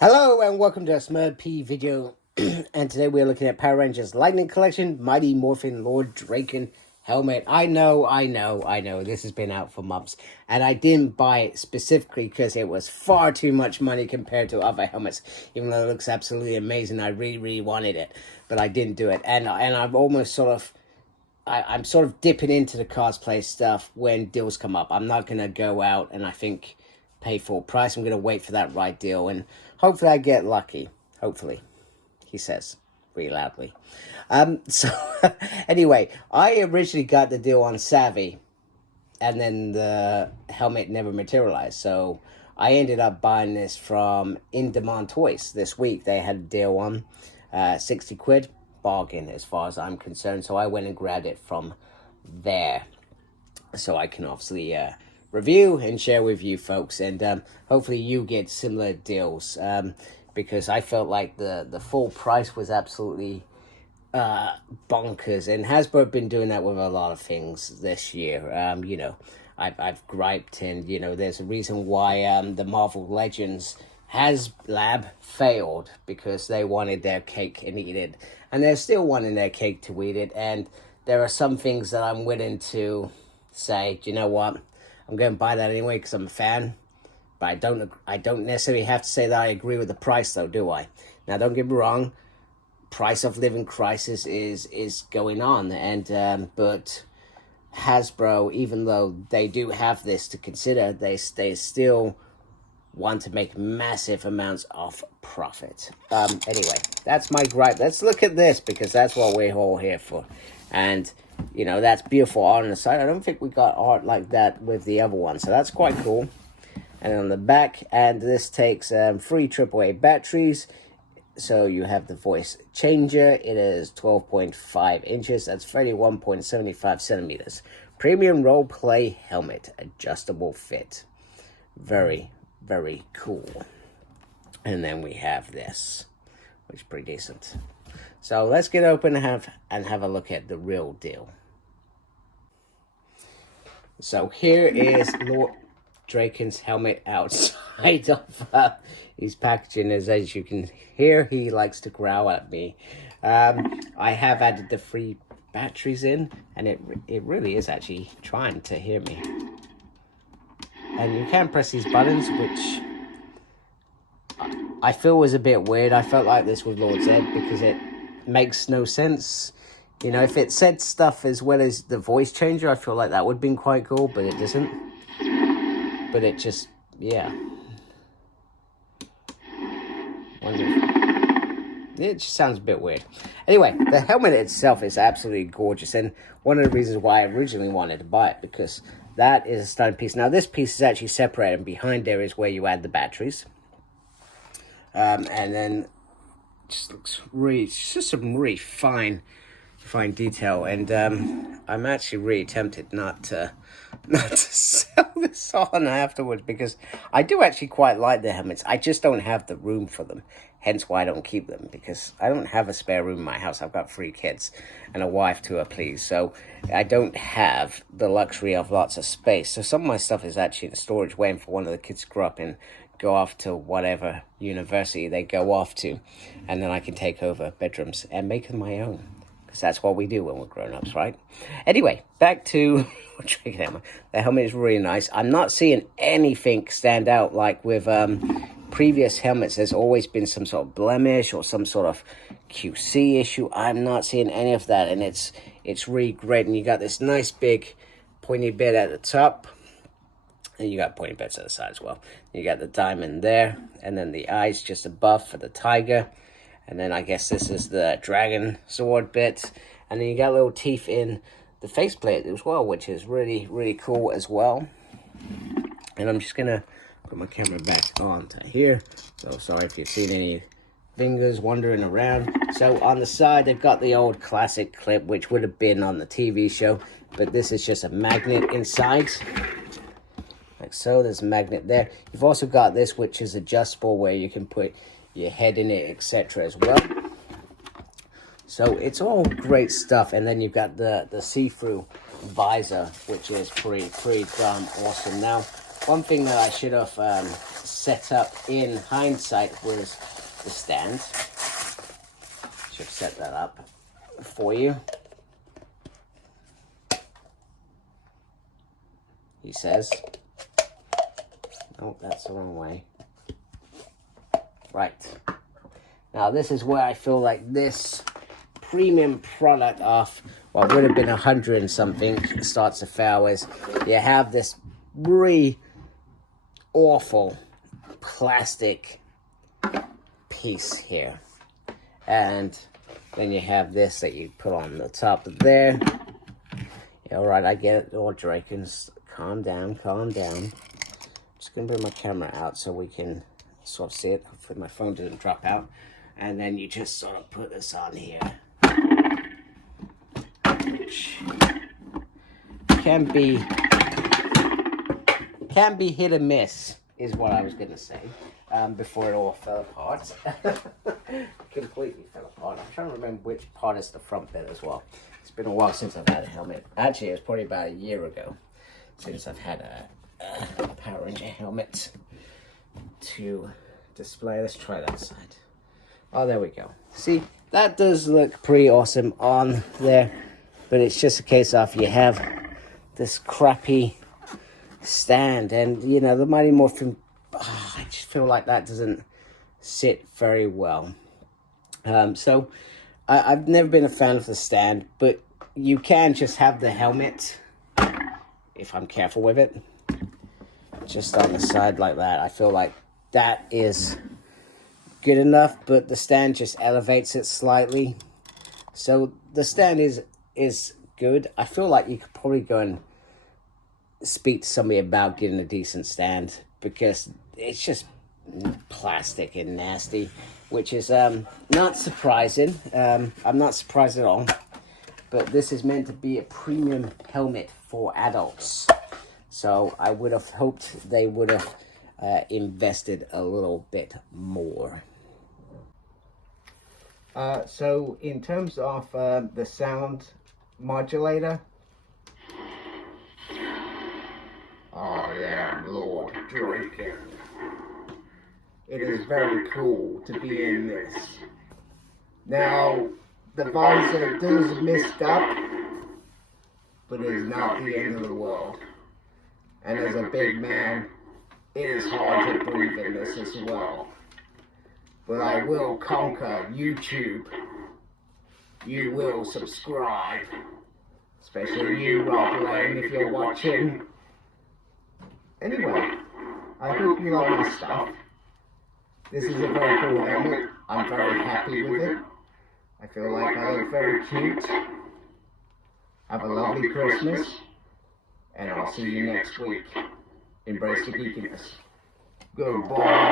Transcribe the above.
Hello and welcome to a Smurd P video. And today we're looking at Power Rangers Lightning Collection Mighty Morphin Lord Drakkon helmet. I know, this has been out for months. And I didn't buy it specifically because it was far too much money compared to other helmets. Even though it looks absolutely amazing, I really wanted it. But I didn't do it. And I've almost I'm sort of dipping into the cosplay stuff when deals come up. I'm not going to go out and I think pay full price. I'm going to wait for that right deal, and hopefully I get lucky. Hopefully, he says really loudly. So anyway, I originally got the deal on Savvy, and then the helmet never materialized. So I ended up buying this from In Demand Toys this week. They had a deal on 60 quid, bargain as far as I'm concerned. So I went and grabbed it from there, so I can obviously review and share with you folks, and hopefully you get similar deals, because I felt like the full price was absolutely bonkers, and Hasbro have been doing that with a lot of things this year. You know, I've griped, and you know, there's a reason why the Marvel Legends HasLab failed, because they wanted their cake and eat it, and they're still wanting their cake to eat it. And there are some things that I'm willing to say, do you know what, I'm going to buy that anyway because I'm a fan. But I don't necessarily have to say that I agree with the price, though, do I? Now, don't get me wrong. Price of living crisis is going on, and but Hasbro, even though they do have this to consider, they still want to make massive amounts of profit. Anyway, that's my gripe. Let's look at this, because that's what we're all here for. And you know, that's beautiful art on the side. I don't think we got art like that with the other one, so that's quite cool. And on the back, and this takes 3 AAA batteries. So you have the voice changer. It is 12.5 inches. That's 31.75 centimeters. Premium role play helmet, adjustable fit. Very, very cool. And then we have this, which is pretty decent. So let's get open and have a look at the real deal. So here is Lord Drakkon's helmet outside of his packaging. As you can hear, he likes to growl at me. I have added the 3 batteries in, and it really is actually trying to hear me. And you can press these buttons, which I feel was a bit weird. I felt like this with Lord Zed because it makes no sense. You know, if it said stuff as well as the voice changer, I feel like that would have been quite cool, but it doesn't. But it just, yeah. It just sounds a bit weird. Anyway, the helmet itself is absolutely gorgeous, and one of the reasons why I originally wanted to buy it, because that is a stunning piece. Now, this piece is actually separated, and behind there is where you add the batteries. And then just looks really, it's just some really fine detail, and I'm actually really tempted not to sell this on afterwards, because I do actually quite like the helmets. I just don't have the room for them, hence why I don't keep them, because I don't have a spare room in my house. I've got 3 kids and a wife to please, so I don't have the luxury of lots of space. So some of my stuff is actually in storage, waiting for one of the kids to grow up and go off to whatever university they go off to, and then I can take over bedrooms and make them my own, because that's what we do when we're grown-ups, right? Anyway, back to the helmet is really nice. I'm not seeing anything stand out like with previous helmets. There's always been some sort of blemish or some sort of QC issue. I'm not seeing any of that, and it's really great. And you got this nice big pointy bit at the top, and you got pointy bits at the side as well. You got the diamond there, and then the eyes just above for the tiger. And then I guess this is the dragon sword bit. And then you got little teeth in the faceplate as well, which is really, really cool as well. And I'm just going to put my camera back on to here. So sorry if you've seen any fingers wandering around. So on the side, they've got the old classic clip, which would have been on the TV show. But this is just a magnet inside. Like so, there's a magnet there. You've also got this, which is adjustable, where you can put your head in it, etc. as well. So it's all great stuff. And then you've got the see-through visor, which is pretty darn awesome. Now, one thing that I should have set up in hindsight was the stand. Should set that up for you. He says. Oh, that's the wrong way. Right. Now this is where I feel like this premium product off what would have been 100 and something starts to fail is you have this really awful plastic piece here, and then you have this that you put on the top of there. Yeah, all right, I get it. All Drakkons, calm down, calm down. I'm just gonna bring my camera out so we can sort of see it. Hopefully my phone doesn't drop out. And then you just sort of put this on here, which can be hit or miss, is what I was gonna say, before it all fell apart. Completely fell apart. I'm trying to remember which part is the front bit as well. It's been a while since I've had a helmet. Actually, it was probably about a year ago since I've had a Power Ranger helmet to display. Let's try that side. Oh, there we go. See, that does look pretty awesome on there, but it's just a case of you have this crappy stand, and you know, the Mighty Morphin, I just feel like that doesn't sit very well. So I've never been a fan of the stand, but you can just have the helmet, if I'm careful with it, just on the side like that. I feel like that is good enough, but the stand just elevates it slightly. So the stand is good. I feel like you could probably go and speak to somebody about getting a decent stand, because it's just plastic and nasty, which is not surprising. I'm not surprised at all, but this is meant to be a premium helmet for adults, so I would have hoped they would have invested a little bit more. So in terms of the sound modulator, I am Lord Drakkon. It is very cool to be in this. Now, the visor does messed up, but it is not the end of the world. And as a big man, it is hard to breathe in this as well. But I will conquer YouTube. You will subscribe. Especially you, Rob Lane, if you're watching. Anyway, I hope you like my stuff. This is a very cool helmet. I'm very happy with it. I feel like I look very cute. Have a lovely Christmas. And I'll see you next week. Embrace the geekiness. Goodbye.